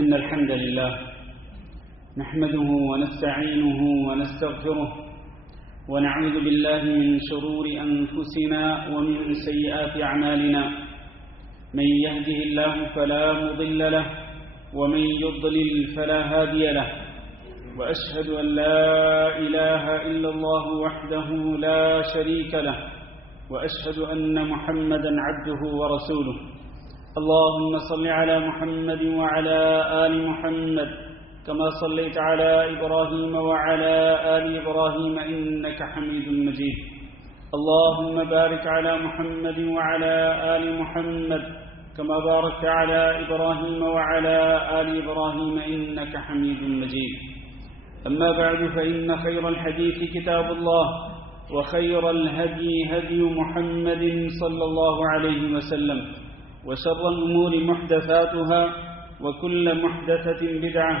إن الحمد لله نحمده ونستعينه ونستغفره ونعوذ بالله من شرور أنفسنا ومن سيئات أعمالنا من يهده الله فلا مضل له ومن يضلل فلا هادي له وأشهد أن لا إله إلا الله وحده لا شريك له وأشهد أن محمدا عبده ورسوله اللهم صل على محمد وعلى آل محمد كما صليت على إبراهيم وعلى آل إبراهيم إنك حميد مجيد اللهم بارك على محمد وعلى آل محمد كما باركت على إبراهيم وعلى آل إبراهيم إنك حميد مجيد أما بعد فإن خير الحديث كتاب الله وخير الهدي هدي محمد صلى الله عليه وسلم وشر الأمور محدثاتها وكل محدثة بدعة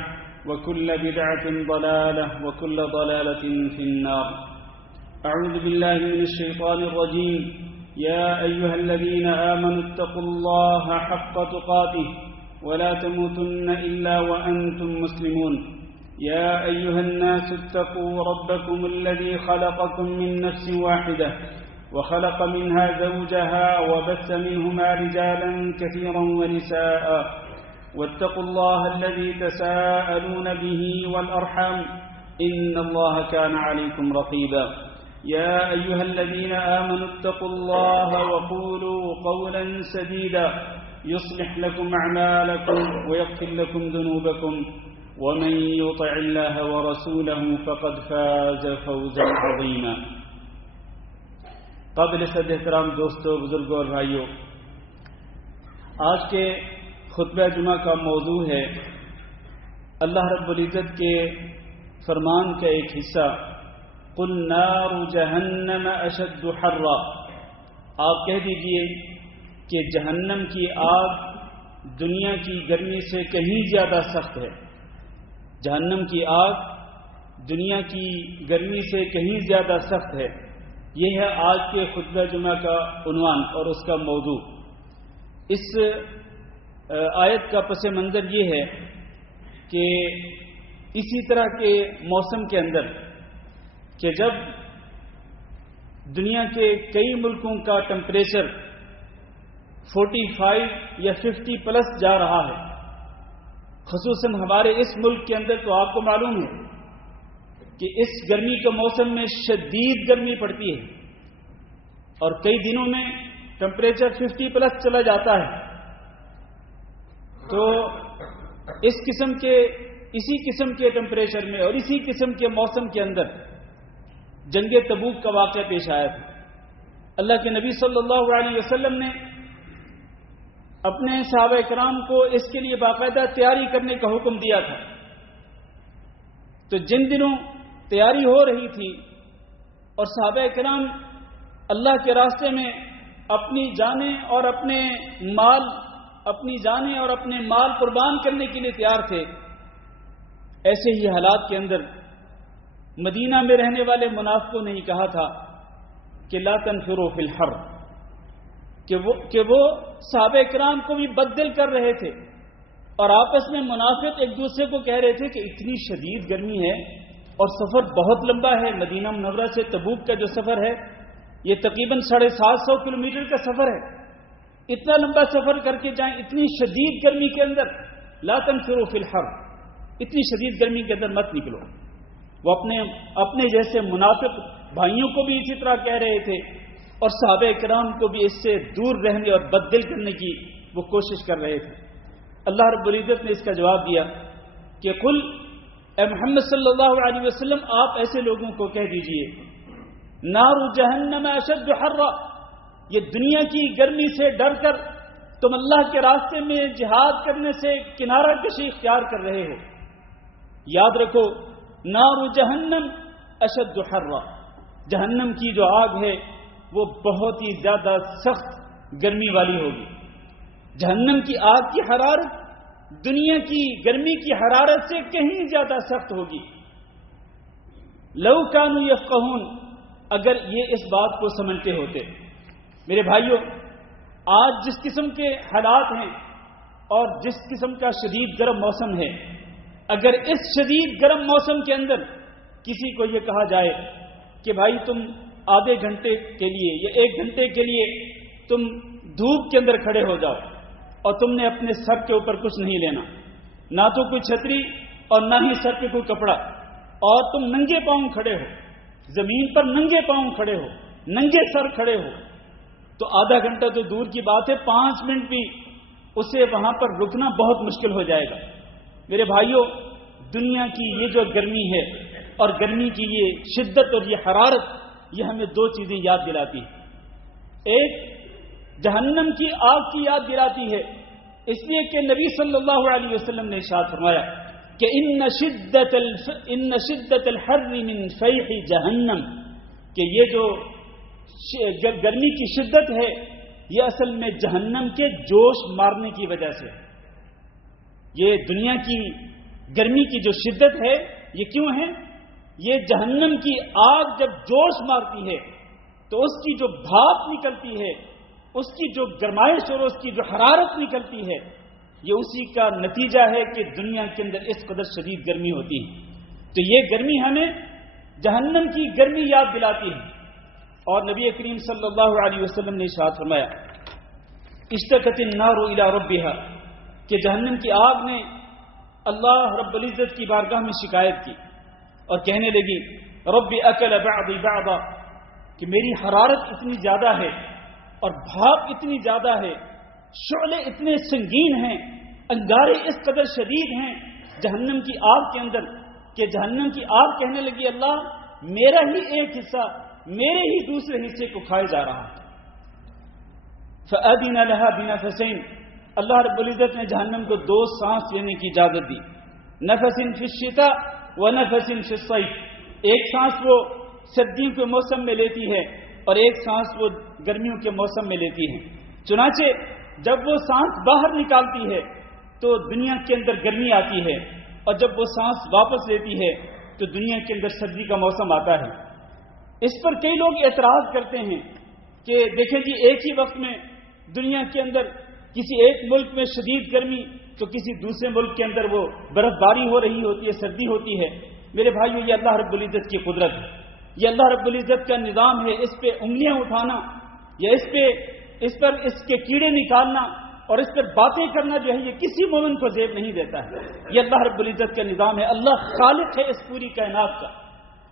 وكل بدعة ضلالة وكل ضلالة في النار أعوذ بالله من الشيطان الرجيم يا أيها الذين آمنوا اتقوا الله حق تقاته ولا تموتن إلا وأنتم مسلمون يا أيها الناس اتقوا ربكم الذي خلقكم من نفس واحدة وخلق منها زوجها وبث منهما رجالا كثيرا ونساء واتقوا الله الذي تساءلون به والأرحام إن الله كان عليكم رقيبا يا أيها الذين آمنوا اتقوا الله وقولوا قولا سديدا يصلح لكم أعمالكم ويغفر لكم ذنوبكم ومن يطع الله ورسوله فقد فاز فوزا عظيما قابل صد احترام دوستو بزرگوں اور بھائیوں، آج کے خطبہ جمعہ کا موضوع ہے اللہ رب العزت کے فرمان کا ایک حصہ قل نار جہنم اشد حرا، آپ کہہ دیجئے کہ جہنم کی آگ دنیا کی گرمی سے کہیں زیادہ سخت ہے۔ جہنم کی آگ دنیا کی گرمی سے کہیں زیادہ سخت ہے، یہ ہے آج کے خطبہ جمعہ کا عنوان اور اس کا موضوع۔ اس آیت کا پس منظر یہ ہے کہ اسی طرح کے موسم کے اندر کہ جب دنیا کے کئی ملکوں کا ٹمپریچر 45 یا 50 پلس جا رہا ہے، خصوصاً ہمارے اس ملک کے اندر تو آپ کو معلوم ہے کہ اس گرمی کے موسم میں شدید گرمی پڑتی ہے اور کئی دنوں میں ٹمپریچر 50 پلس چلا جاتا ہے۔ تو اسی قسم کے ٹمپریچر میں اور اسی قسم کے موسم کے اندر جنگ تبوک کا واقعہ پیش آیا تھا۔ اللہ کے نبی صلی اللہ علیہ وسلم نے اپنے صحابہ کرام کو اس کے لیے باقاعدہ تیاری کرنے کا حکم دیا تھا۔ تو جن دنوں تیاری ہو رہی تھی اور صحابہ کرام اللہ کے راستے میں اپنی جانیں اور اپنے مال قربان کرنے کے لیے تیار تھے، ایسے ہی حالات کے اندر مدینہ میں رہنے والے منافقوں نے ہی کہا تھا کہ لا تنفروا فی الحر، کہ وہ صحابہ کرام کو بھی بددل کر رہے تھے اور آپس میں منافق ایک دوسرے کو کہہ رہے تھے کہ اتنی شدید گرمی ہے اور سفر بہت لمبا ہے، مدینہ منورہ سے تبوک کا جو سفر ہے یہ تقریباً 750 کلومیٹر کا سفر ہے، اتنا لمبا سفر کر کے جائیں اتنی شدید گرمی کے اندر، لا تنفروا فی الحر، اتنی شدید گرمی کے اندر مت نکلو۔ وہ اپنے جیسے منافق بھائیوں کو بھی اسی طرح کہہ رہے تھے اور صحابہ کرام کو بھی اس سے دور رہنے اور بددل کرنے کی وہ کوشش کر رہے تھے۔ اللہ رب العزت نے اس کا جواب دیا کہ قل، اے محمد صلی اللہ علیہ وسلم آپ ایسے لوگوں کو کہہ دیجئے نار جہنم اشد حرا، یہ دنیا کی گرمی سے ڈر کر تم اللہ کے راستے میں جہاد کرنے سے کنارہ کشی اختیار کر رہے ہو۔ یاد رکھو نار جہنم اشد حرا، جہنم کی جو آگ ہے وہ بہت ہی زیادہ سخت گرمی والی ہوگی۔ جہنم کی آگ کی حرارت دنیا کی گرمی کی حرارت سے کہیں زیادہ سخت ہوگی۔ لو کانوا یفقہون، اگر یہ اس بات کو سمجھتے ہوتے۔ میرے بھائیوں، آج جس قسم کے حالات ہیں اور جس قسم کا شدید گرم موسم ہے، اگر اس شدید گرم موسم کے اندر کسی کو یہ کہا جائے کہ بھائی تم آدھے گھنٹے کے لیے یا 1 گھنٹے کے لیے تم دھوپ کے اندر کھڑے ہو جاؤ اور تم نے اپنے سر کے اوپر کچھ نہیں لینا، نہ تو کوئی چھتری اور نہ ہی سر پہ کوئی کپڑا، اور تم ننگے پاؤں کھڑے ہو، زمین پر ننگے پاؤں کھڑے ہو، ننگے سر کھڑے ہو، تو آدھا گھنٹہ تو دور کی بات ہے، 5 منٹ بھی اسے وہاں پر رکنا بہت مشکل ہو جائے گا۔ میرے بھائیوں، دنیا کی یہ جو گرمی ہے اور گرمی کی یہ شدت اور یہ حرارت، یہ ہمیں 2 چیزیں یاد دلاتی ہے۔ ایک جہنم کی آگ کی یاد دلاتی ہے، اس لیے کہ نبی صلی اللہ علیہ وسلم نے ارشاد فرمایا کہ ان شدت الحر من فیح جہنم، کہ یہ جو گرمی کی شدت ہے یہ اصل میں جہنم کے جوش مارنے کی وجہ سے، یہ دنیا کی گرمی کی جو شدت ہے یہ کیوں ہے؟ یہ جہنم کی آگ جب جوش مارتی ہے تو اس کی جو بھاپ نکلتی ہے، اس کی جو گرمائش اور اس کی جو حرارت نکلتی ہے، یہ اسی کا نتیجہ ہے کہ دنیا کے اندر اس قدر شدید گرمی ہوتی ہے۔ تو یہ گرمی ہمیں جہنم کی گرمی یاد دلاتی ہے، اور نبی کریم صلی اللہ علیہ وسلم نے ارشاد فرمایا اشتکت النار الی ربها، کہ جہنم کی آگ نے اللہ رب العزت کی بارگاہ میں شکایت کی اور کہنے لگی رب اکل بعضی بعضا، کہ میری حرارت اتنی زیادہ ہے اور بھاپ اتنی زیادہ ہے، شعلے اتنے سنگین ہیں، انگارے اس قدر شدید ہیں جہنم کی آگ کے اندر کہ جہنم کی آگ کہنے لگی اللہ میرا ہی ایک حصہ میرے ہی دوسرے حصے کو کھائے جا رہا ہے۔ فَأَذِنَ لَهَا بِنَفَسَيْنِ، اللہ رب العزت نے جہنم کو 2 سانس لینے کی اجازت دی، نَفَسٍ فِي الشِّتَاءِ وَنَفَسٍ فِي الصَّيْفِ، ایک سانس وہ سردیوں کے موسم میں لیتی ہے اور ایک سانس وہ گرمیوں کے موسم میں لیتی ہے۔ چنانچہ جب وہ سانس باہر نکالتی ہے تو دنیا کے اندر گرمی آتی ہے، اور جب وہ سانس واپس لیتی ہے تو دنیا کے اندر سردی کا موسم آتا ہے۔ اس پر کئی لوگ اعتراض کرتے ہیں کہ دیکھیں جی ایک ہی وقت میں دنیا کے اندر کسی ایک ملک میں شدید گرمی تو کسی دوسرے ملک کے اندر وہ برف باری ہو رہی ہوتی ہے، سردی ہوتی ہے۔ میرے بھائیو، یہ اللہ رب العزت کی قدرت ہے، یہ اللہ رب العزت کا نظام ہے۔ اس پہ انگلیاں اٹھانا یا اس پر اس کے کیڑے نکالنا اور اس پر باتیں کرنا جو ہے یہ کسی مومن کو زیب نہیں دیتا ہے۔ یہ اللہ رب العزت کا نظام ہے۔ اللہ خالق ہے اس پوری کائنات کا،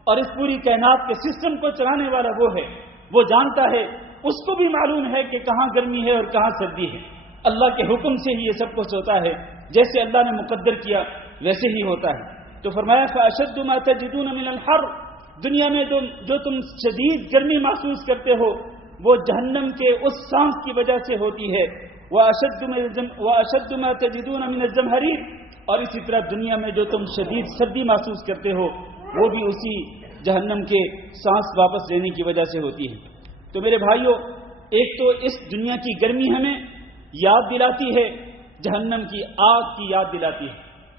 اور اس پوری کائنات کے سسٹم کو چلانے والا وہ ہے، وہ جانتا ہے، اس کو بھی معلوم ہے کہ کہاں گرمی ہے اور کہاں سردی ہے۔ اللہ کے حکم سے ہی یہ سب کچھ ہوتا ہے، جیسے اللہ نے مقدر کیا ویسے ہی ہوتا ہے۔ تو فرمایا فَأَشَدُّ مَا تَجِدُونَ مِنَ الْحَرِّ، دنیا میں جو تم شدید گرمی محسوس کرتے ہو وہ جہنم کے اس سانس کی وجہ سے ہوتی ہے۔ وَأَشَدُّ مَا تَجِدُونَ مِنَ الزَّمْهَرِيرِ، اور اسی طرح دنیا میں جو تم شدید سردی محسوس کرتے ہو وہ بھی اسی جہنم کے سانس واپس لینے کی وجہ سے ہوتی ہے۔ تو میرے بھائیوں، ایک تو اس دنیا کی گرمی ہمیں یاد دلاتی ہے، جہنم کی آگ کی یاد دلاتی ہے،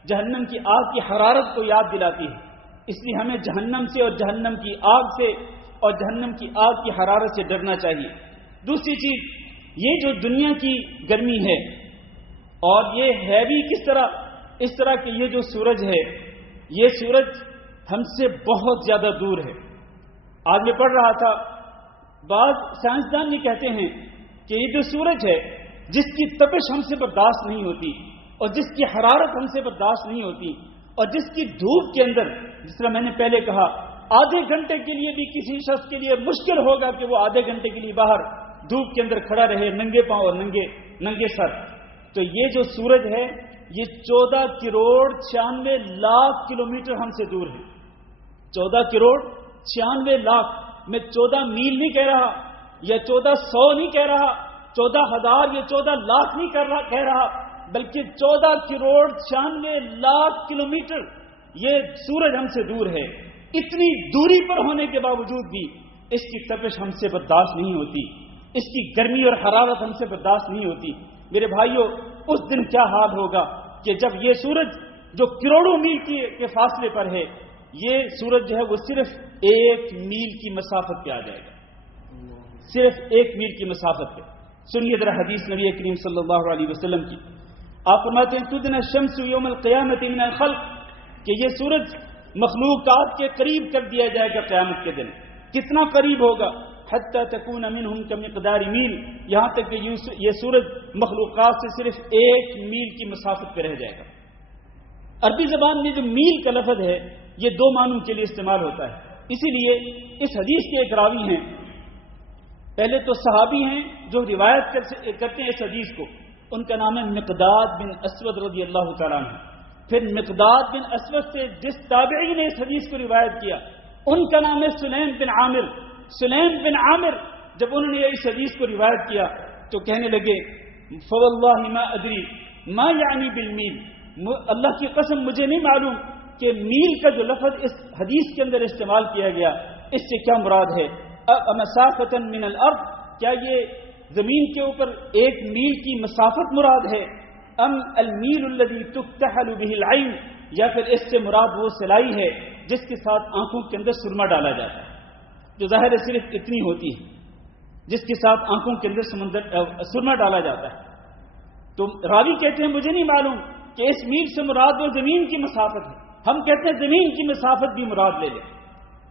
جہنم کی آگ کی حرارت کو یاد دلاتی ہے۔ اس لیے ہمیں جہنم سے اور جہنم کی آگ سے اور جہنم کی آگ کی حرارت سے ڈرنا چاہیے۔ دوسری چیز، یہ جو دنیا کی گرمی ہے اور یہ ہے بھی کس طرح، اس طرح کہ یہ جو سورج ہے، یہ سورج ہم سے بہت زیادہ دور ہے۔ آج میں پڑھ رہا تھا، بعض سائنسدان یہ کہتے ہیں کہ یہ جو سورج ہے جس کی تپش ہم سے برداشت نہیں ہوتی اور جس کی حرارت ہم سے برداشت نہیں ہوتی اور جس کی دھوپ کے اندر، جس طرح میں نے پہلے کہا، آدھے گھنٹے کے لیے بھی کسی شخص کے لیے مشکل ہوگا کہ وہ آدھے گھنٹے کے لیے باہر دھوپ کے اندر کھڑا رہے ننگے پاؤں اور ننگے سر۔ تو یہ جو سورج ہے یہ 14 کروڑ 96 لاکھ کلومیٹر ہم سے دور ہے۔ 14 کروڑ 96 لاکھ، میں 14 میل نہیں کہہ رہا یا 1400 نہیں کہہ رہا، 14,000 یا 14 لاکھ نہیں کہہ رہا، بلکہ 14 کروڑ 96 لاکھ کلومیٹر یہ سورج ہم سے دور ہے۔ اتنی دوری پر ہونے کے باوجود بھی اس کی تپش ہم سے برداشت نہیں ہوتی، اس کی گرمی اور حرارت ہم سے برداشت نہیں ہوتی۔ میرے بھائیوں، اس دن کیا حال ہوگا کہ جب یہ سورج جو کروڑوں میل کے فاصلے پر ہے، یہ سورج جو ہے وہ صرف 1 میل کی مسافت پہ آ جائے گا، صرف 1 میل کی مسافت پہ۔ سنیے ذرا حدیث نبی کریم صلی اللہ علیہ وسلم کی، آپ فرماتے ہیں تدنى الشمس یوم القیامت من الخلق کہ یہ سورج مخلوقات کے قریب کر دیا جائے گا قیامت کے دن. کتنا قریب ہوگا؟ حتی تکون منہم کمقدار میل، یہاں تک کہ یہ سورج مخلوقات سے صرف 1 میل کی مسافت پہ رہ جائے گا. عربی زبان میں جو میل کا لفظ ہے یہ 2 معنوں کے لیے استعمال ہوتا ہے. اسی لیے اس حدیث کے ایک راوی ہیں، پہلے تو صحابی ہیں جو روایت کرتے ہیں اس حدیث کو، ان کا نام ہے مقداد بن اسود رضی اللہ تعالیٰ عنہ. پھر مقداد بن اسود سے جس تابعی نے اس حدیث کو روایت کیا ان کا نام ہے سلیم بن عامر. سلیم بن عامر جب انہوں نے اس حدیث کو روایت کیا تو کہنے لگے فواللہ ما ادری ما یعنی بالمیل، اللہ کی قسم مجھے نہیں معلوم کہ میل کا جو لفظ اس حدیث کے اندر استعمال کیا گیا اس سے کیا مراد ہے. مسافۃ من الارض، کیا یہ زمین کے اوپر 1 میل کی مسافت مراد ہے؟ ام المیل الذی تکتحل به العین، یا پھر اس سے مراد وہ سلائی ہے جس کے ساتھ آنکھوں کے اندر سرما ڈالا جاتا ہے، جو ظاہر صرف اتنی ہوتی ہے، جس کے ساتھ آنکھوں کے اندر سرما ڈالا جاتا ہے. تو راوی کہتے ہیں مجھے نہیں معلوم کہ اس میل سے مراد وہ زمین کی مسافت ہے. ہم کہتے ہیں زمین کی مسافت بھی مراد لے لیں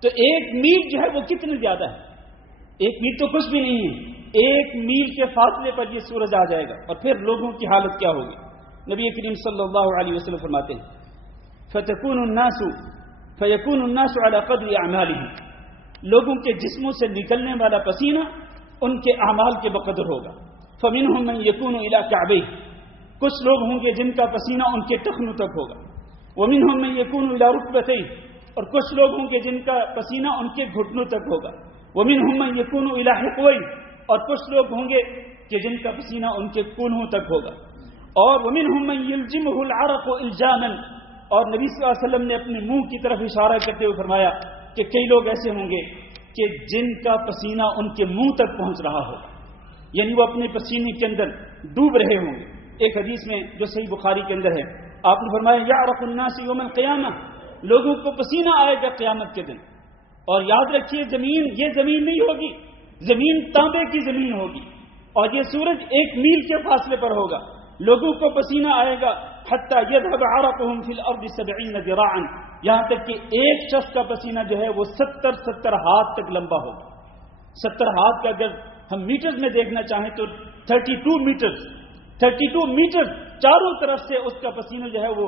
تو 1 میل جو ہے وہ کتنی زیادہ ہے؟ 1 میل تو کچھ بھی نہیں ہے. 1 میل کے فاصلے پر یہ سورج آ جائے گا اور پھر لوگوں کی حالت کیا ہوگی؟ نبی کریم صلی اللہ علیہ وسلم فرماتے ہیں فَتَكُونُ النَّاسُ فَيَكُونُ النَّاسُ عَلَى قَدْرِ أَعْمَالِهِمْ، لوگوں کے جسموں سے نکلنے والا پسینہ ان کے اعمال کے بقدر ہوگا. فَمِنْهُمْ مَنْ يَكُونُ إِلَى كَعْبَيْهِ، کچھ لوگ ہوں گے جن کا پسینہ ان کے ٹخنوں تک ہوگا. وَمِنْهُمْ مَنْ يَكُونُ إِلَى رُكْبَتَيْهِ، اور کچھ لوگ ہوں گے جن کا پسینہ ان کے گھٹنوں تک ہوگا. وَمِنْهُمْ مَنْ يَكُونُ إِلَى حِقْوَيْهِ، اور کچھ لوگ ہوں گے کہ جن کا پسینہ ان کے کونوں تک ہوگا. اور وَمِنْهُمْ مَنْ يُلْجِمُهُ الْعَرَقُ إِلْجَامًا، اور نبی صلی اللہ علیہ وسلم نے اپنے منہ کی طرف اشارہ کرتے ہوئے فرمایا کہ کئی لوگ ایسے ہوں گے کہ جن کا پسینہ ان کے منہ تک پہنچ رہا ہوگا، یعنی وہ اپنے پسینے کے اندر ڈوب رہے ہوں گے. ایک حدیث میں جو صحیح بخاری کے اندر ہے آپ نے فرمایا یعرق الناس یوم القیامہ، لوگوں کو پسینہ آئے گا قیامت کے دن. اور یاد رکھیے زمین یہ زمین نہیں ہوگی، زمین تانبے کی زمین ہوگی اور یہ سورج 1 میل کے فاصلے پر ہوگا. لوگوں کو پسینہ آئے گا حتی یذهب عرقهم فی الارض 70 ذراعا، یہاں تک کہ ایک شخص کا پسینہ جو ہے وہ 70 ہاتھ تک لمبا ہوگا. 70 ہاتھ کا اگر ہم میٹر میں دیکھنا چاہیں تو 32 میٹر چاروں طرف سے اس کا پسینہ جو ہے وہ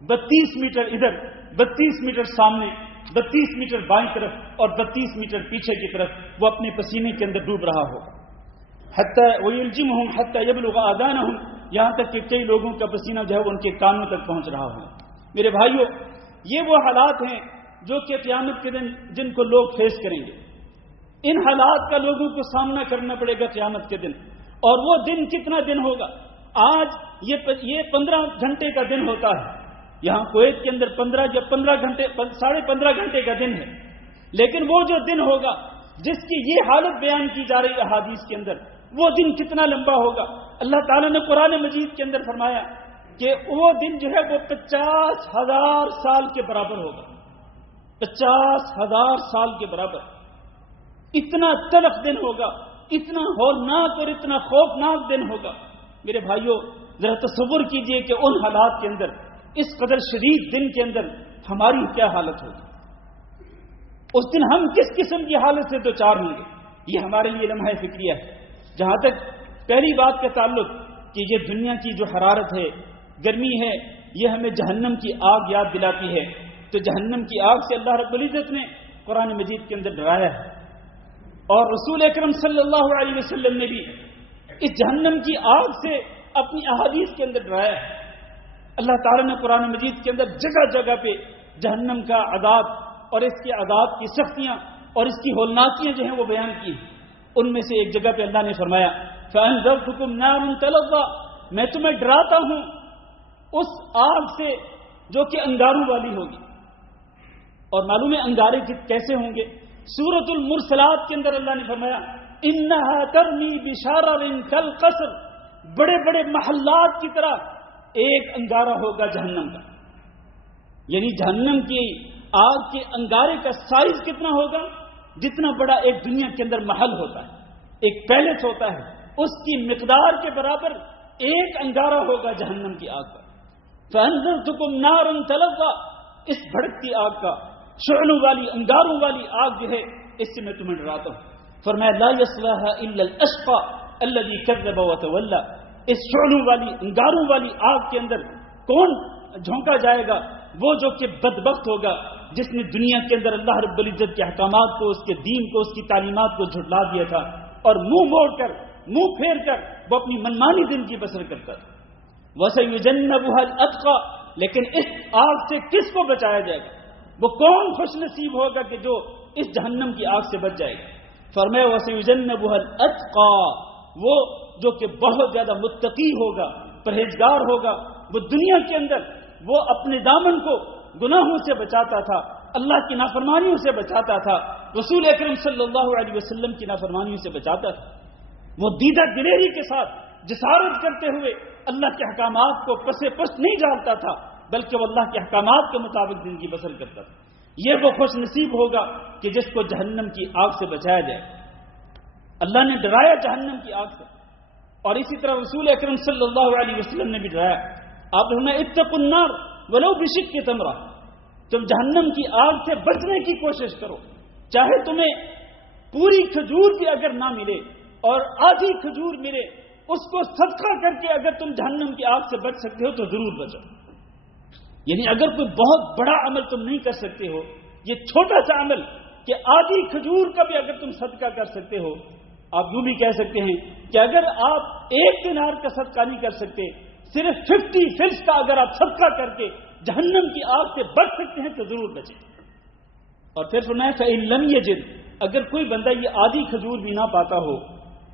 32 میٹر ادھر، 32 میٹر سامنے، 32 میٹر بائیں طرف اور 32 میٹر پیچھے کی طرف وہ اپنے پسینے کے اندر ڈوب رہا ہوگا. حتی ویلجمہم حتی یبلغ آذانہم، یہاں تک کہ کئی لوگوں کا پسینہ جو ہے وہ ان کے کانوں تک پہنچ رہا ہوگا. میرے بھائیوں، یہ وہ حالات ہیں جو کہ قیامت کے دن جن کو لوگ فیس کریں گے. ان حالات کا لوگوں کو سامنا کرنا پڑے گا قیامت کے دن. اور وہ دن کتنا دن ہوگا؟ آج یہ 15 گھنٹے کا دن ہوتا ہے، یہاں کویت کے اندر 15 گھنٹے 15.5 گھنٹے کا دن ہے. لیکن وہ جو دن ہوگا جس کی یہ حالت بیان کی جا رہی ہے احادیث کے اندر، وہ دن کتنا لمبا ہوگا؟ اللہ تعالیٰ نے قرآن مجید کے اندر فرمایا کہ وہ دن جو ہے وہ 50,000 سال کے برابر ہوگا. 50,000 سال کے برابر. اتنا تلخ دن ہوگا، اتنا ہولناک اور اتنا خوفناک دن ہوگا. میرے بھائیوں ذرا تصور کیجئے کہ ان حالات کے اندر، اس قدر شدید دن کے اندر ہماری کیا حالت ہوگی. اس دن ہم کس قسم کی حالت سے دوچار ہوں گے، یہ ہمارے لیے لمحہ فکریہ ہے. جہاں تک پہلی بات کا تعلق کہ یہ دنیا کی جو حرارت ہے، گرمی ہے، یہ ہمیں جہنم کی آگ یاد دلاتی ہے. تو جہنم کی آگ سے اللہ رب العزت نے قرآن مجید کے اندر ڈرایا ہے اور رسول اکرم صلی اللہ علیہ وسلم نے بھی اس جہنم کی آگ سے اپنی احادیث کے اندر ڈرایا ہے. اللہ تعالیٰ نے قرآن مجید کے اندر جگہ جگہ پہ جہنم کا عذاب اور اس کے عذاب کی سختیاں اور اس کی ہولناکیاں جو ہیں وہ بیان کی. ان میں سے ایک جگہ پہ اللہ نے فرمایا فَأَنذَرْتُكُمْ نَارٌ تَلَظَّىٰ، میں تمہیں ڈراتا ہوں اس آگ سے جو کہ انگاروں والی ہوگی. اور معلوم ہے انگارے کیسے ہوں گے؟ سورۃ المرسلات کے اندر اللہ نے فرمایا اِنَّهَا تَرْمِي بِشَرَرٍ كَالْقَصْرِ، بڑے بڑے محلات کی طرح ایک انگارہ ہوگا جہنم کا. یعنی جہنم کی آگ کے انگارے کا سائز کتنا ہوگا؟ جتنا بڑا ایک دنیا کے اندر محل ہوتا ہے، ایک پیلس ہوتا ہے، اس کی مقدار کے برابر ایک انگارہ ہوگا جہنم کی آگ کا. فَأَنذَرْتُكُمْ نَارًا تَلَظَّىٰ، اس بھڑکتی آگ کا، شعلوں والی، انگاروں والی آگ جو ہے، اس سے میں تمہیں ڈراتا ہوں. فرمایا لَا يَصْلَاهَا إِلَّا الْأَشْقَى الَّذِي كَذَّبَ وَتَوَلَّىٰ، اس شعلوں والی، انگاروں والی آگ کے اندر کون جھونکا جائے گا؟ وہ جو کہ بدبخت ہوگا، جس نے دنیا کے اندر اللہ رب العزت کے احکامات کو، اس کے دین کو، اس کی تعلیمات کو جھٹلا دیا تھا اور منہ موڑ کر، منہ پھیر کر وہ اپنی منمانی زندگی بسر کرتا تھا. وَسَيُجَنَّبُهَا الْأَتْقَى، لیکن اس آگ سے کس کو بچایا جائے گا؟ وہ کون خوش نصیب ہوگا کہ جو اس جہنم کی آگ سے بچ جائے گا؟ فرمایا وَسَيُجَنَّبُهَا الْأَتْقَى، وہ جو کہ بہت زیادہ متقی ہوگا، پرہیزگار ہوگا. وہ دنیا کے اندر وہ اپنے دامن کو گناہوں سے بچاتا تھا، اللہ کی نافرمانیوں سے بچاتا تھا، رسول اکرم صلی اللہ علیہ وسلم کی نافرمانیوں سے بچاتا تھا. وہ دیدہ دلیری کے ساتھ جسارت کرتے ہوئے اللہ کے احکامات کو پس پس نہیں ڈالتا تھا، بلکہ وہ اللہ کے احکامات کے مطابق زندگی بسر کرتا تھا. یہ وہ خوش نصیب ہوگا کہ جس کو جہنم کی آگ سے بچایا جائے. اللہ نے ڈرایا جہنم کی آگ سے، اور اسی طرح رسول اکرم صلی اللہ علیہ وسلم نے بھی ڈرایا. آپ نے اتقوا النار ولو بشق تمرہ، تم جہنم کی آگ سے بچنے کی کوشش کرو، چاہے تمہیں پوری کھجور بھی اگر نہ ملے اور آدھی کھجور ملے، اس کو صدقہ کر کے اگر تم جہنم کی آگ سے بچ سکتے ہو تو ضرور بچو. یعنی اگر کوئی بہت بڑا عمل تم نہیں کر سکتے ہو، یہ چھوٹا سا عمل کہ آدھی کھجور کا بھی اگر تم صدقہ کر سکتے ہو، آپ یوں بھی کہہ سکتے ہیں کہ اگر آپ 1 دینار کا صدقہ نہیں کر سکتے، صرف 50 فلس کا اگر آپ صدقہ کر کے جہنم کی آگ سے بچ سکتے ہیں تو ضرور بچیں. اور پھر فرمایا فَإِن لَمْ يَجِدْ، اگر کوئی بندہ یہ آدھی کھجور بھی نہ پاتا ہو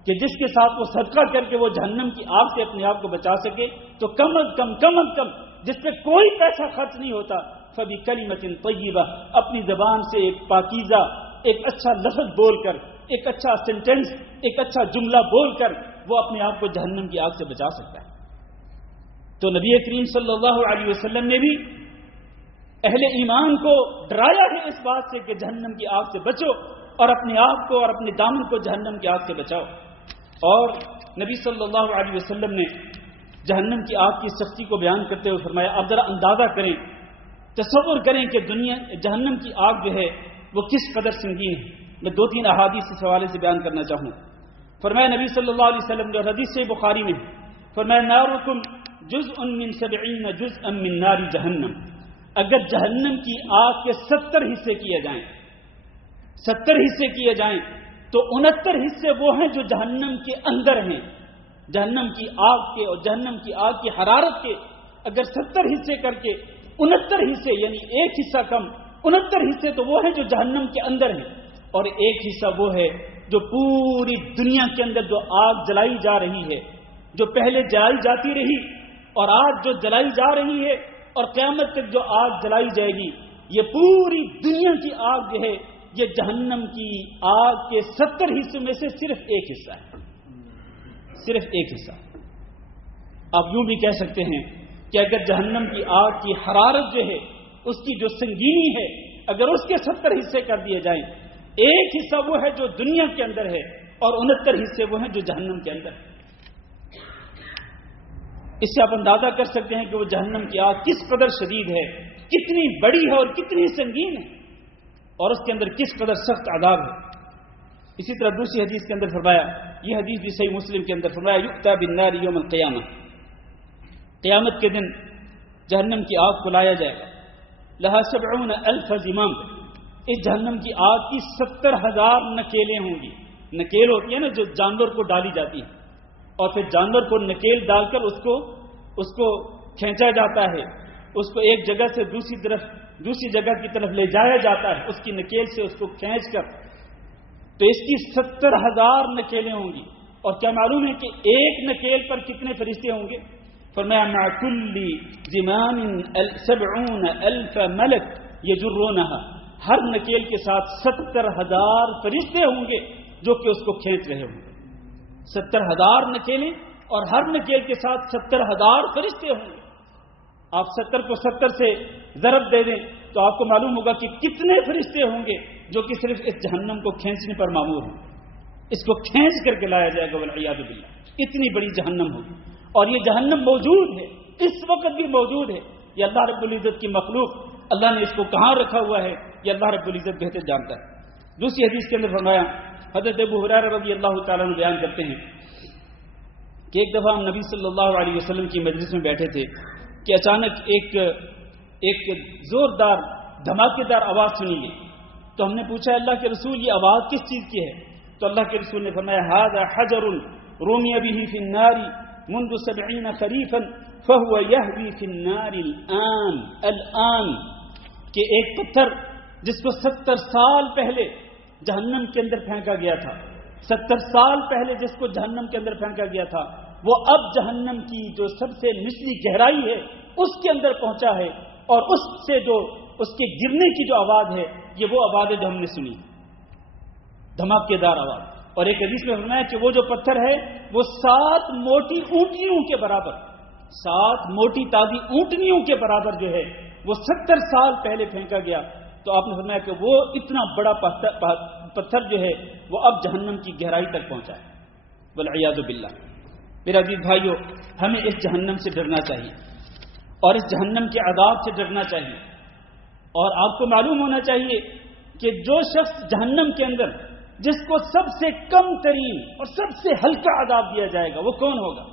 کہ جس کے ساتھ وہ صدقہ کر کے وہ جہنم کی آگ سے اپنے آپ کو بچا سکے، تو کم از کم جس پہ کوئی پیسہ خرچ نہیں ہوتا، فَبِكَلِمَةٍ طَيِّبَةٍ، اپنی زبان سے ایک پاکیزہ، ایک اچھا لفظ بول کر، ایک اچھا سینٹنس، ایک اچھا جملہ بول کر وہ اپنے آپ کو جہنم کی آگ سے بچا سکتا ہے. تو نبی کریم صلی اللہ علیہ وسلم نے بھی اہل ایمان کو ڈرایا ہے اس بات سے کہ جہنم کی آگ سے بچو اور اپنے آپ کو اور اپنے دامن کو جہنم کی آگ سے بچاؤ. اور نبی صلی اللہ علیہ وسلم نے جہنم کی آگ کی سختی کو بیان کرتے ہوئے فرمایا، آپ ذرا اندازہ کریں، تصور کریں کہ جہنم کی آگ جو ہے وہ کس قدر سنگین ہے. میں 2-3 احادیث اس حوالے سے بیان کرنا چاہوں. فرمایا نبی صلی اللہ علیہ وسلم جو حدیث سے بخاری میں فرمایا نارکم جزء من 70 جزءا من نار جہنم، اگر جہنم کی آگ کے 70 حصے کیے جائیں، 70 حصے کیے جائیں تو 69 حصے وہ ہیں جو جہنم کے اندر ہیں. جہنم کی آگ کے اور جہنم کی آگ کی حرارت کے اگر 70 حصے کر کے 69 حصے یعنی ایک حصہ کم 69 حصے تو وہ ہیں جو جہنم کے اندر ہیں، اور ایک حصہ وہ ہے جو پوری دنیا کے اندر جو آگ جلائی جا رہی ہے، جو پہلے جلائی جاتی رہی اور آج جو جلائی جا رہی ہے اور قیامت تک جو آگ جلائی جائے گی، یہ پوری دنیا کی آگ جو ہے یہ جہنم کی آگ کے 70 حصوں میں سے صرف ایک حصہ ہے، صرف ایک حصہ. آپ یوں بھی کہہ سکتے ہیں کہ اگر جہنم کی آگ کی حرارت جو ہے، اس کی جو سنگینی ہے، اگر اس کے 70 حصے کر دیے جائیں، ایک حصہ وہ ہے جو دنیا کے اندر ہے اور 69 حصے وہ ہیں جو جہنم کے اندر ہے. اس سے آپ اندازہ کر سکتے ہیں کہ وہ جہنم کی آگ کس قدر شدید ہے، کتنی بڑی ہے اور کتنی سنگین ہے، اور اس کے اندر کس قدر سخت عذاب ہے. اسی طرح دوسری حدیث کے اندر فرمایا، یہ حدیث بھی صحیح مسلم کے اندر فرمایا یؤتی بالنار یوم القیامہ، قیامت کے دن جہنم کی آگ کو لایا جائے گا. لہا 70,000 زمام، اس جہنم کی آگ کی 70,000 نکیلیں ہوں گی. نکیل ہوتی ہے نا جو جانور کو ڈالی جاتی ہے، اور پھر جانور کو نکیل ڈال کر اس کو کھینچا جاتا ہے، اس کو ایک جگہ سے دوسری جگہ کی طرف لے جایا جاتا ہے، اس کی نکیل سے اس کو کھینچ کر. تو اس کی 70,000 نکیلیں ہوں گی. اور کیا معلوم ہے کہ ایک نکیل پر کتنے فرشتے ہوں گے؟ فرمایا مع كل زمام 70,000 ملک یجرونها، ہر نکیل کے ساتھ 70,000 فرشتے ہوں گے جو کہ اس کو کھینچ رہے ہوں گے. 70,000 نکیلیں اور ہر نکیل کے ساتھ 70,000 فرشتے ہوں گے. آپ 70 کو 70 سے ضرب دے دیں تو آپ کو معلوم ہوگا کہ کتنے فرشتے ہوں گے جو کہ صرف اس جہنم کو کھینچنے پر مامور ہیں. اس کو کھینچ کر کے لایا جائے گا والعیاذ باللہ. اتنی بڑی جہنم ہوگی. اور یہ جہنم موجود ہے، اس وقت بھی موجود ہے. یہ اللہ رب العزت کی مخلوق، اللہ نے اس کو کہاں رکھا ہوا ہے یہ اللہ رب العزت بہتر جانتا ہے. دوسری حدیث کے اندر فرمایا، حضرت ابو ہریرہ رضی اللہ تعالیٰ عنہ بیان کرتے ہیں کہ ایک دفعہ ہم نبی صلی اللہ علیہ وسلم کی مجلس میں بیٹھے تھے کہ اچانک ایک زوردار دھماکے دار آواز سنی گئی. تو ہم نے پوچھا اللہ کے رسول یہ آواز کس چیز کی ہے؟ تو اللہ کے رسول نے فرمایا ھذا حجر رمی به فی النار منذ 70 خریفا فهو یهوی فی النار الآن کہ ایک پتھر جس کو 70 سال پہلے جہنم کے اندر پھینکا گیا تھا، 70 سال پہلے جس کو جہنم کے اندر پھینکا گیا تھا، وہ اب جہنم کی جو سب سے نچلی گہرائی ہے اس کے اندر پہنچا ہے، اور اس سے جو اس کے گرنے کی جو آواز ہے یہ وہ آواز ہے جو ہم نے سنی، دھماکے دار آواز. اور ایک حدیث میں فرمایا کہ وہ جو پتھر ہے وہ 7 موٹی اونٹنیوں کے برابر، 7 موٹی تازی اونٹنیوں کے برابر جو ہے وہ 70 سال پہلے پھینکا گیا. تو آپ نے فرمایا کہ وہ اتنا بڑا پتھر جو ہے وہ اب جہنم کی گہرائی تک پہنچا ہے، والعیاذ باللہ. میرا عزیز بھائیو، ہمیں اس جہنم سے ڈرنا چاہیے اور اس جہنم کے عذاب سے ڈرنا چاہیے. اور آپ کو معلوم ہونا چاہیے کہ جو شخص جہنم کے اندر جس کو سب سے کم ترین اور سب سے ہلکا عذاب دیا جائے گا وہ کون ہوگا؟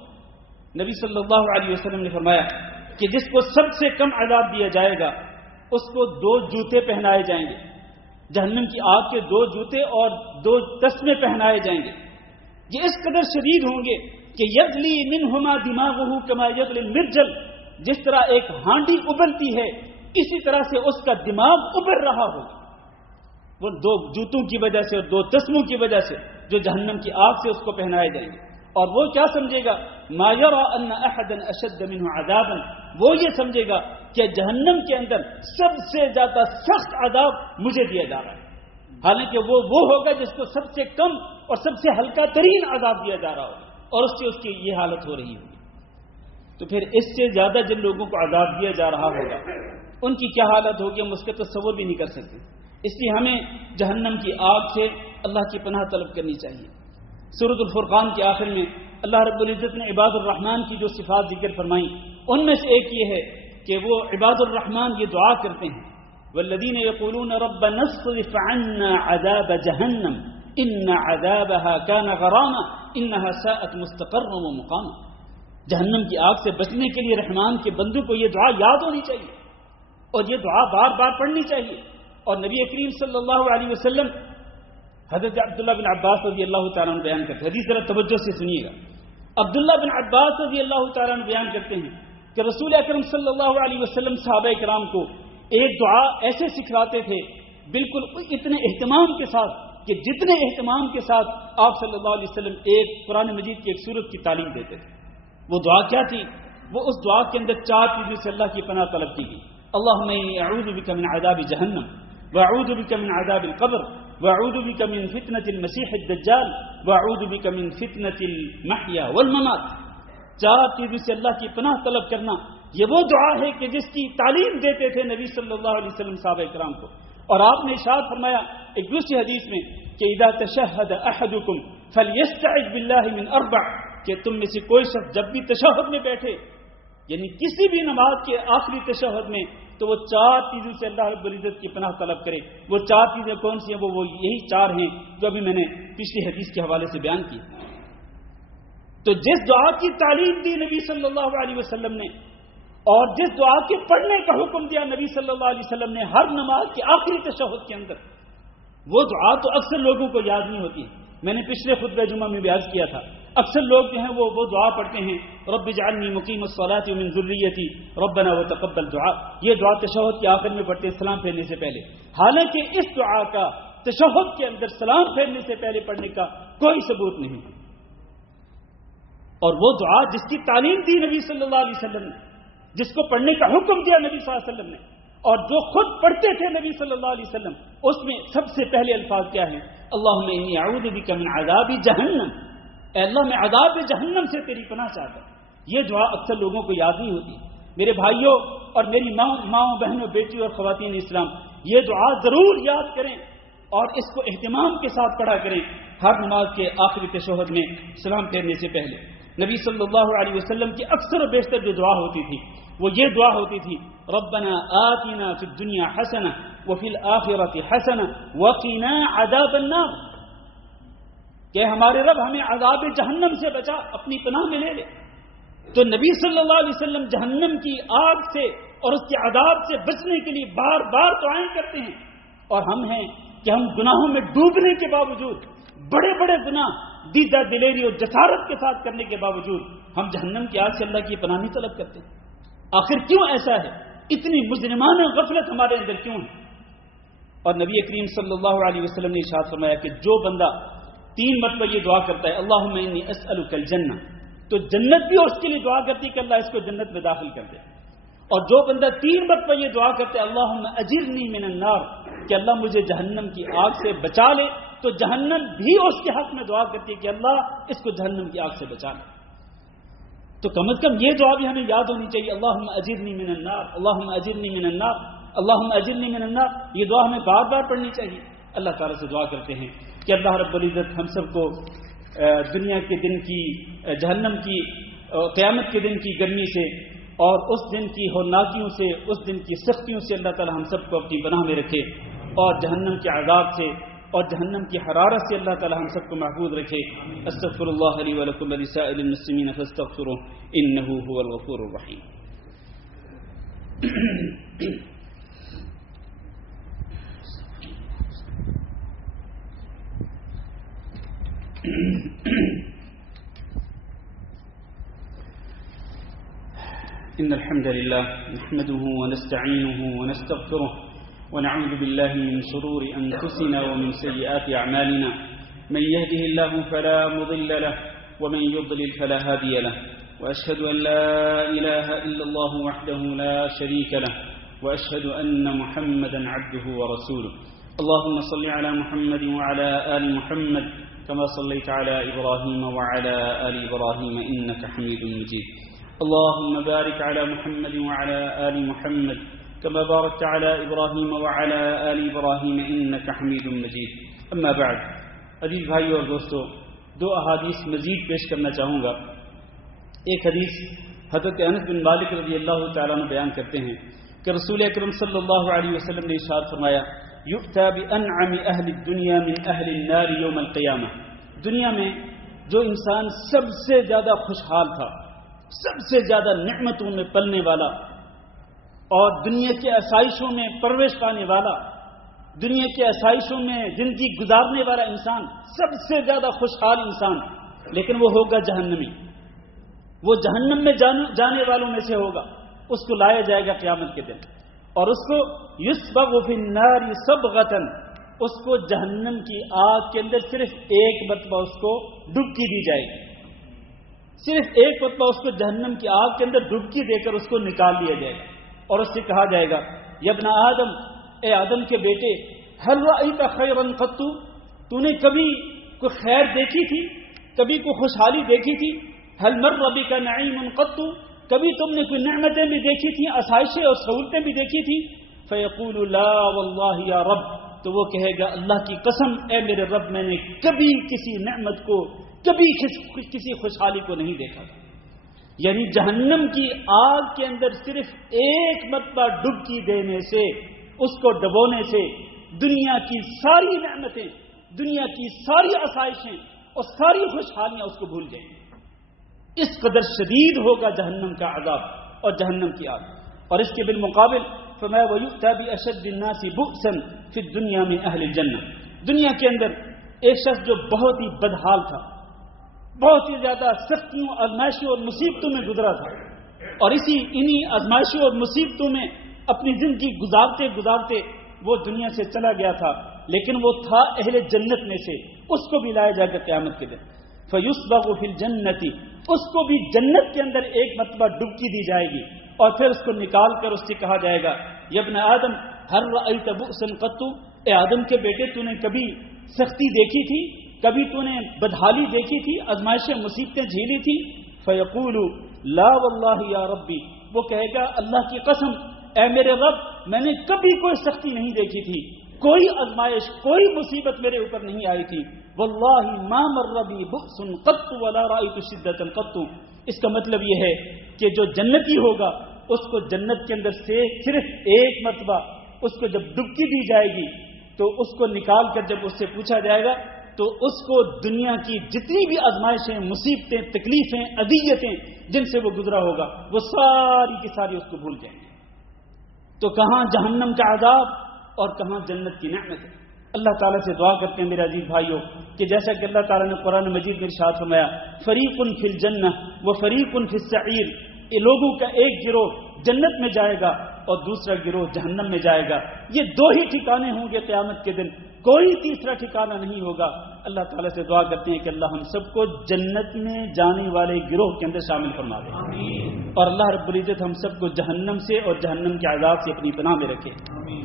نبی صلی اللہ علیہ وسلم نے فرمایا کہ جس کو سب سے کم عذاب دیا جائے گا اس کو 2 جوتے پہنائے جائیں گے، جہنم کی آگ کے 2 جوتے اور 2 تسمے پہنائے جائیں گے. یہ اس قدر شدید ہوں گے کہ یغلی منہما دماغہ کما یغلی المرجل، جس طرح ایک ہانڈی ابلتی ہے اسی طرح سے اس کا دماغ ابل رہا ہوگا، وہ 2 جوتوں کی وجہ سے اور 2 تسموں کی وجہ سے جو جہنم کی آگ سے اس کو پہنائے جائیں گے. اور وہ کیا سمجھے گا؟ ما یری ان احدا اشد منه عذابا، وہ یہ سمجھے گا کہ جہنم کے اندر سب سے زیادہ سخت عذاب مجھے دیا جا رہا ہے، حالانکہ وہ ہوگا جس کو سب سے کم اور سب سے ہلکا ترین عذاب دیا جا رہا ہوگا اور اس سے اس کی یہ حالت ہو رہی ہوگی. تو پھر اس سے زیادہ جن لوگوں کو عذاب دیا جا رہا ہوگا ان کی کیا حالت ہوگی ہم اس کا تصور بھی نہیں کر سکتے. اس لیے ہمیں جہنم کی آگ سے اللہ کی پناہ طلب کرنی چاہیے. سورۃ الفرقان کے آخر میں اللہ رب العزت نے عباد الرحمن کی جو صفات ذکر فرمائیں ان میں سے ایک یہ ہے کہ وہ عباد الرحمن یہ دعا کرتے ہیں والذین یقولون ربنا اصرف عنا عذاب جہنم ان عذابها كان غراما انها ساءت مستقرا ومقاما. جہنم کی آگ سے بچنے کے لیے رحمان کے بندوں کو یہ دعا یاد ہونی چاہیے اور یہ دعا بار بار پڑھنی چاہیے. اور نبی کریم صلی اللہ علیہ وسلم حضرت عبداللہ بن عباس رضی اللہ تعالیٰ عنہ بیان کرتے ہیں، حدیث ذرا توجہ سے سنیے گا. عبداللہ بن عباس رضی اللہ تعالیٰ عنہ بیان کرتے ہیں کہ رسول اکرم صلی اللہ علیہ وسلم صحابہ کرام کو ایک دعا ایسے سکھلاتے تھے بالکل اتنے اہتمام کے ساتھ کہ جتنے اہتمام کے ساتھ آپ صلی اللہ علیہ وسلم ایک قرآن مجید کی ایک سورت کی تعلیم دیتے تھے. وہ دعا کیا تھی؟ وہ اس دعا کے اندر 4 چیزوں سے اللہ کی پناہ طلب کی گئی. اللہم انی اعوذ بک من عذاب جہنم واعوذ بک من عذاب القبر واعوذ بک من فتنة المسیح الدجال واعوذ بک من فتنة المحیا والممات. 4 چیزوں سے اللہ کی پناہ طلب کرنا یہ وہ دعا ہے کہ جس کی تعلیم دیتے تھے نبی صلی اللہ علیہ وسلم صحابہ کرام کو. اور آپ نے ارشاد فرمایا ایک دوسری حدیث میں کہ اذا تشہد احدکم فلیستعذ باللہ من 4، کہ تم میں سے کوئی شخص جب بھی تشہد میں بیٹھے یعنی کسی بھی نماز کے آخری تشہد میں تو وہ 4 چیزوں سے اللہ رب العزت کی پناہ طلب کرے. وہ 4 چیزیں کون سی ہیں؟ وہ یہی 4 ہیں جو ابھی میں نے پچھلی حدیث کے حوالے سے بیان کی. تو جس دعا کی تعلیم دی نبی صلی اللہ علیہ وسلم نے اور جس دعا کے پڑھنے کا حکم دیا نبی صلی اللہ علیہ وسلم نے ہر نماز کے آخری تشہد کے اندر، وہ دعا تو اکثر لوگوں کو یاد نہیں ہوتی. میں نے پچھلے خطبہ جمعہ میں بیان کیا تھا اکثر لوگ جو ہیں وہ دعا پڑھتے ہیں رب اجعلنی مقیم الصلاۃ ومن ذریتی ربنا وتقبل دعا. یہ دعا تشہد کے آخر میں پڑھتے ہیں سلام پھیرنے سے پہلے، حالانکہ اس دعا کا تشہد کے اندر سلام پھیرنے سے پہلے پڑھنے کا کوئی ثبوت نہیں. اور وہ دعا جس کی تعلیم دی نبی صلی اللہ علیہ وسلم نے، جس کو پڑھنے کا حکم دیا نبی صلی اللہ علیہ وسلم نے اور جو خود پڑھتے تھے نبی صلی اللہ علیہ وسلم، اس میں سب سے پہلے الفاظ کیا ہیں؟ اللہم انی اعوذ بک من عذاب جہنم، اے اللہ میں عذاب جہنم سے تیری پناہ چاہتا ہوں. یہ دعا اکثر لوگوں کو یاد نہیں ہوتی. میرے بھائیوں اور میری ماؤں بہنوں بیٹیوں اور خواتین اسلام، یہ دعا ضرور یاد کریں اور اس کو اہتمام کے ساتھ پڑھا کریں ہر نماز کے آخری تشہد میں سلام پھیرنے سے پہلے. نبی صلی اللہ علیہ وسلم کی اکثر و بیشتر جو دعا ہوتی تھی وہ یہ دعا ہوتی تھی، ربنا آتنا فی الدنیا حسنہ وفی الآخرۃ حسنہ وقنا عذاب النار، کہ ہمارے رب ہمیں عذاب جہنم سے بچا، اپنی پناہ میں لے لے۔ تو نبی صلی اللہ علیہ وسلم جہنم کی آگ سے اور اس کے عذاب سے بچنے کے لیے بار بار دعائیں کرتے ہیں، اور ہم ہیں کہ ہم گناہوں میں ڈوبنے کے باوجود، بڑے بڑے گناہ دیدہ دلیری اور جسارت کے ساتھ کرنے کے باوجود ہم جہنم کی آگ سے اللہ کی پناہ نہیں طلب کرتے۔ آخر کیوں ایسا ہے؟ اتنی مجرمانہ غفلت ہمارے اندر کیوں ہے؟ اور نبی کریم صلی اللہ علیہ وسلم نے ارشاد فرمایا کہ جو بندہ 3 مرتبہ یہ دعا کرتا ہے اللہم انی اسألک الجنہ، تو جنت بھی اس کے لیے دعا کرتی کہ اللہ اس کو جنت میں داخل کر دے۔ اور جو بندہ 3 مرتبہ یہ دعا کرتا ہے اللہم اجرنی من النار، کہ اللہ مجھے جہنم کی آگ سے بچا لے، تو جہنم بھی اس کے حق میں دعا کرتی ہے کہ اللہ اس کو جہنم کی آگ سے بچا لے۔ تو کم از کم یہ دعا بھی ہمیں یاد ہونی چاہیے، اللہم اجرنی من النار، اللہم اجرنی من النار، اللہم اجرنی من النار۔ یہ دعا ہمیں بار بار پڑھنی چاہیے۔ اللہ تعالیٰ سے دعا کرتے ہیں کہ اللہ رب العزت ہم سب کو دنیا کے دن کی، جہنم کی، قیامت کے دن کی گرمی سے اور اس دن کی ہولناکیوں سے، اس دن کی سختیوں سے اللہ تعالیٰ ہم سب کو اپنی پناہ میں رکھے، اور جہنم کے عذاب سے اور جہنم کی حرارت سے اللہ تعالیٰ ہم سب کو محفوظ رکھے۔ استغفر اللہ لی ولکم ولسائر المسلمین فاستغفروہ انہ هو الغفور الرحیم۔ إن الحمد لله نحمده ونستعينه ونستغفره ونعوذ بالله من شرور أنفسنا ومن سيئات أعمالنا، من يهده الله فلا مضل له ومن يضلل فلا هادي له، وأشهد أن لا إله إلا الله وحده لا شريك له، وأشهد أن محمدا عبده ورسوله۔ اللهم صل على محمد وعلى آل محمد كما صليت على إبراهيم وعلى آل إبراهيم إنك حميد مجيد۔ اللهم بارك على محمد وعلى آل محمد كما باركت على إبراهيم وعلى آل إبراهيم إنك حميد مجيد۔ أما بعد، عزیز بھائیو اور دوستو، 2 احادیث مزید پیش کرنا چاہوں گا۔ ایک حدیث حضرت انس بن مالک رضی اللہ تعالیٰ عنہ بیان کرتے ہیں کہ رسول اکرم صلی اللہ علیہ وسلم نے ارشاد فرمایا، یؤتی بانعم اہل الدنیا من اہل النار یوم القیامہ، دنیا میں جو انسان سب سے زیادہ خوشحال تھا، سب سے زیادہ نعمتوں میں پلنے والا اور دنیا کے آسائشوں میں پرورش پانے والا، دنیا کے آسائشوں میں زندگی گزارنے والا انسان، سب سے زیادہ خوشحال انسان، لیکن وہ ہوگا جہنمی، وہ جہنم میں جانے والوں میں سے ہوگا۔ اس کو لایا جائے گا قیامت کے دن، اور اس کو یسبغ فی النار صبغۃ، اس کو جہنم کی آگ کے اندر صرف ایک مرتبہ اس کو ڈبکی دی جائے گی، صرف ایک مرتبہ اس کو جہنم کی آگ کے اندر ڈبکی دے کر اس کو نکال لیا جائے گا، اور اس سے کہا جائے گا، یا ابن آدم، اے آدم کے بیٹے، هل رأیت خیرا قط، تو نے کبھی کوئی خیر دیکھی تھی، کبھی کوئی خوشحالی دیکھی تھی؟ هل مر بک نعیم قط، کبھی تم نے کوئی نعمتیں بھی دیکھی تھیں، آسائشیں اور سہولتیں بھی دیکھی تھی؟ فیقول لا واللہ یا رب، تو وہ کہے گا اللہ کی قسم اے میرے رب، میں نے کبھی کسی نعمت کو، کبھی کسی خوشحالی کو نہیں دیکھا۔ یعنی جہنم کی آگ کے اندر صرف ایک مرتبہ ڈبکی دینے سے، اس کو ڈبونے سے دنیا کی ساری نعمتیں، دنیا کی ساری آسائشیں اور ساری خوشحالیاں اس کو بھول جائیں گی۔ اس قدر شدید ہوگا جہنم کا عذاب اور جہنم کی آگ۔ اور اس کے بالمقابل فرمایا وَيُؤْتَى بِأَشَدِّ النَّاسِ بُؤْسًا فِي الدُّنْيَا مِنْ أَهْلِ الْجَنَّةِ، دنیا کے اندر ایک شخص جو بہت ہی بدحال تھا، بہت ہی زیادہ سختیوں، آزمائشوں اور مصیبتوں میں گزرا تھا، اور انہی آزمائشوں اور مصیبتوں میں اپنی زندگی گزارتے گزارتے وہ دنیا سے چلا گیا تھا، لیکن وہ تھا اہل جنت میں سے، اس کو بھی لایا جائے گا قیامت کے دن۔ فَيُسْبَغُ فِي الْجَنَّةِ، اس کو بھی جنت کے اندر ایک مرتبہ ڈبکی دی جائے گی، اور پھر اس کو نکال کر اس سے کہا جائے گا، یا ابن آدم هل رأیت بؤسا قط، اے آدم کے بیٹے تو نے کبھی سختی دیکھی تھی، کبھی تو نے بدحالی دیکھی تھی، آزمائشیں مصیبتیں جھیلی تھی؟ فیقول لا واللہ یا ربی، وہ کہے گا اللہ کی قسم اے میرے رب، میں نے کبھی کوئی سختی نہیں دیکھی تھی، کوئی آزمائش، کوئی مصیبت میرے اوپر نہیں آئی تھی۔ واللہ ما مر بی بؤس قط ولا رأیت شدۃ قط. اس کا مطلب یہ ہے کہ جو جنتی ہوگا اس کو جنت کے اندر سے صرف ایک مرتبہ اس کو جب ڈبکی دی جائے گی تو اس کو نکال کر جب اس سے پوچھا جائے گا تو اس کو دنیا کی جتنی بھی آزمائشیں، مصیبتیں، تکلیفیں، اذیتیں جن سے وہ گزرا ہوگا وہ ساری کی ساری اس کو بھول جائیں گے. تو کہاں جہنم کا عذاب اور کہاں جنت کی نعمت ہے. اللہ تعالیٰ سے دعا کرتے ہیں میرے عزیز بھائیوں کہ جیسا کہ اللہ تعالیٰ نے قرآن مجید میں ارشاد فرمایا فریق فی الجنہ و فریق فی السعیر، یہ لوگوں کا ایک گروہ جنت میں جائے گا اور دوسرا گروہ جہنم میں جائے گا. یہ دو ہی ٹھکانے ہوں گے قیامت کے دن، کوئی تیسرا ٹھکانہ نہیں ہوگا. اللہ تعالیٰ سے دعا کرتے ہیں کہ اللہ ہم سب کو جنت میں جانے والے گروہ کے اندر شامل فرما دے اور اللہ رب العزت ہم سب کو جہنم سے اور جہنم کے عذاب سے اپنی پناہ میں رکھے.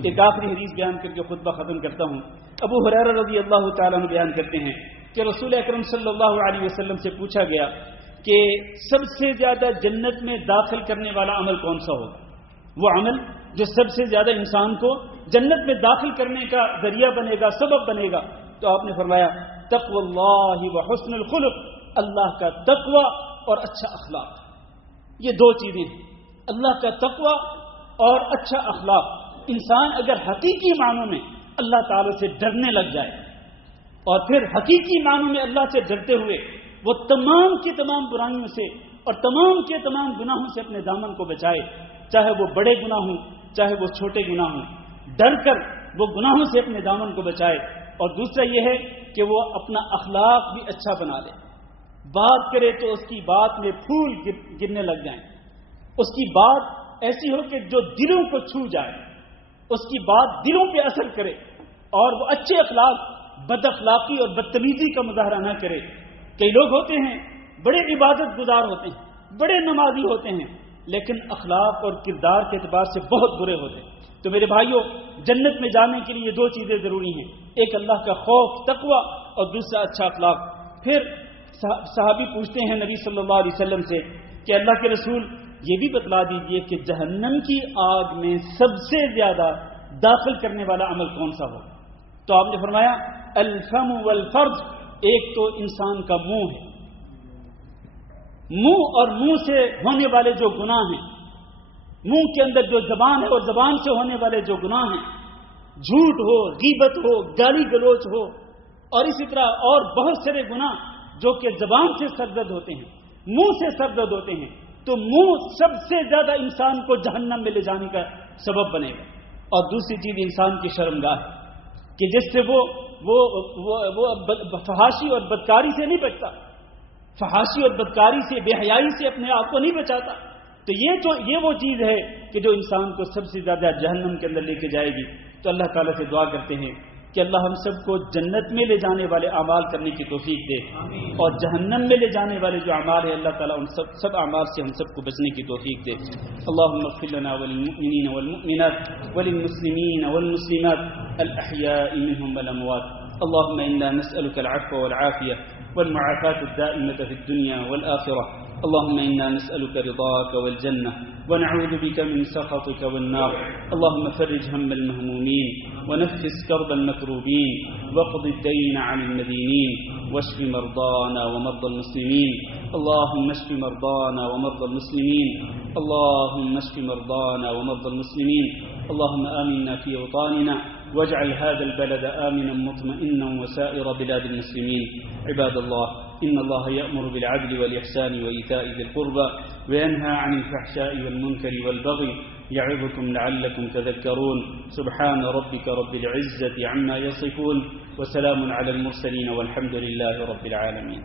ایک آخری حدیث بیان کر کے خطبہ ختم کرتا ہوں. ابو ہریرہ رضی اللہ تعالیٰ عنہ بیان کرتے ہیں کہ رسول اکرم صلی اللہ علیہ وسلم سے پوچھا گیا کہ سب سے زیادہ جنت میں داخل کرنے والا عمل کون سا ہوگا، وہ عمل جو سب سے زیادہ انسان کو جنت میں داخل کرنے کا ذریعہ بنے گا، سبب بنے گا. تو آپ نے فرمایا تقوی اللہ و حسن الخلق، اللہ کا تقوی اور اچھا اخلاق. یہ دو چیزیں ہیں، اللہ کا تقوی اور اچھا اخلاق. انسان اگر حقیقی معنوں میں اللہ تعالی سے ڈرنے لگ جائے اور پھر حقیقی معنوں میں اللہ سے ڈرتے ہوئے وہ تمام کی تمام برائیوں سے اور تمام کے تمام گناہوں سے اپنے دامن کو بچائے، چاہے وہ بڑے گناہ ہوں چاہے وہ چھوٹے گناہ ہوں، ڈر کر وہ گناہوں سے اپنے دامن کو بچائے. اور دوسرا یہ ہے کہ وہ اپنا اخلاق بھی اچھا بنا لے. بات کرے تو اس کی بات میں پھول گرنے لگ جائیں، اس کی بات ایسی ہو کہ جو دلوں کو چھو جائے، اس کی بات دلوں پہ اثر کرے اور وہ اچھے اخلاق، بد اخلاقی اور بدتمیزی کا مظاہرہ نہ کرے. کئی لوگ ہوتے ہیں بڑے عبادت گزار ہوتے ہیں، بڑے نمازی ہوتے ہیں، لیکن اخلاق اور کردار کے اعتبار سے بہت برے ہوتے ہیں. تو میرے بھائیوں، جنت میں جانے کے لیے یہ دو چیزیں ضروری ہیں، ایک اللہ کا خوف تقوی اور دوسرا اچھا اخلاق. پھر صحابی پوچھتے ہیں نبی صلی اللہ علیہ وسلم سے کہ اللہ کے رسول یہ بھی بتلا دیجئے کہ جہنم کی آگ میں سب سے زیادہ داخل کرنے والا عمل کون سا ہو. تو آپ نے فرمایا الفم والفرج، ایک تو انسان کا منہ ہے، منہ اور منہ سے ہونے والے جو گناہ ہیں، منہ کے اندر جو زبان ہے اور زبان سے ہونے والے جو گناہ ہیں، جھوٹ ہو، غیبت ہو، گالی گلوچ ہو اور اسی طرح اور بہت سارے گناہ جو کہ زبان سے سرزد ہوتے ہیں، منہ سے سرزد ہوتے ہیں. تو منہ سب سے زیادہ انسان کو جہنم میں لے جانے کا سبب بنے گا. اور دوسری چیز انسان کی شرمگاہ ہے کہ جس سے وہ فحاشی اور بدکاری سے نہیں بچتا، فحاشی اور بدکاری سے، بے حیائی سے اپنے آپ کو نہیں بچاتا. تو یہ وہ چیز ہے کہ جو انسان کو سب سے زیادہ جہنم کے اندر لے کے جائے گی. تو اللہ تعالیٰ سے دعا کرتے ہیں کہ اللہ ہم سب کو جنت میں لے جانے والے اعمال کرنے کی توفیق دے اور جہنم میں لے جانے والے جو اعمال ہیں اللہ تعالیٰ ان سب اعمال سے ہم سب کو بچنے کی توفیق دے. اللهم اغفر لنا وللمؤمنين والمؤمنات وللمسلمين والمسلمات الأحياء منهم والأموات. اللهم إنا نسألك العفو والعافية والمعافاة الدائمة في الدنيا والآخرة. اللهم إنا نسألك رضاك والجنة ونعوذ بك من سخطك والنار. اللهم فرج هم المهمومين ونفس كرب المكروبين واقض الدين عن المدينين واشف مرضانا ومرضى المسلمين. اللهم اشف مرضانا ومرضى المسلمين. اللهم اشف مرضانا ومرضى المسلمين. اللهم آمنا في أوطاننا واجعل هذا البلد آمنا مطمئنا وسائر بلاد المسلمين. عباد الله، إن الله يأمر بالعدل والإحسان وإيتاء ذي القربى وينهى عن الفحشاء والمنكر والبغي يعظكم لعلكم تذكرون. سبحان ربك رب العزة عما يصفون وسلام على المرسلين والحمد لله رب العالمين.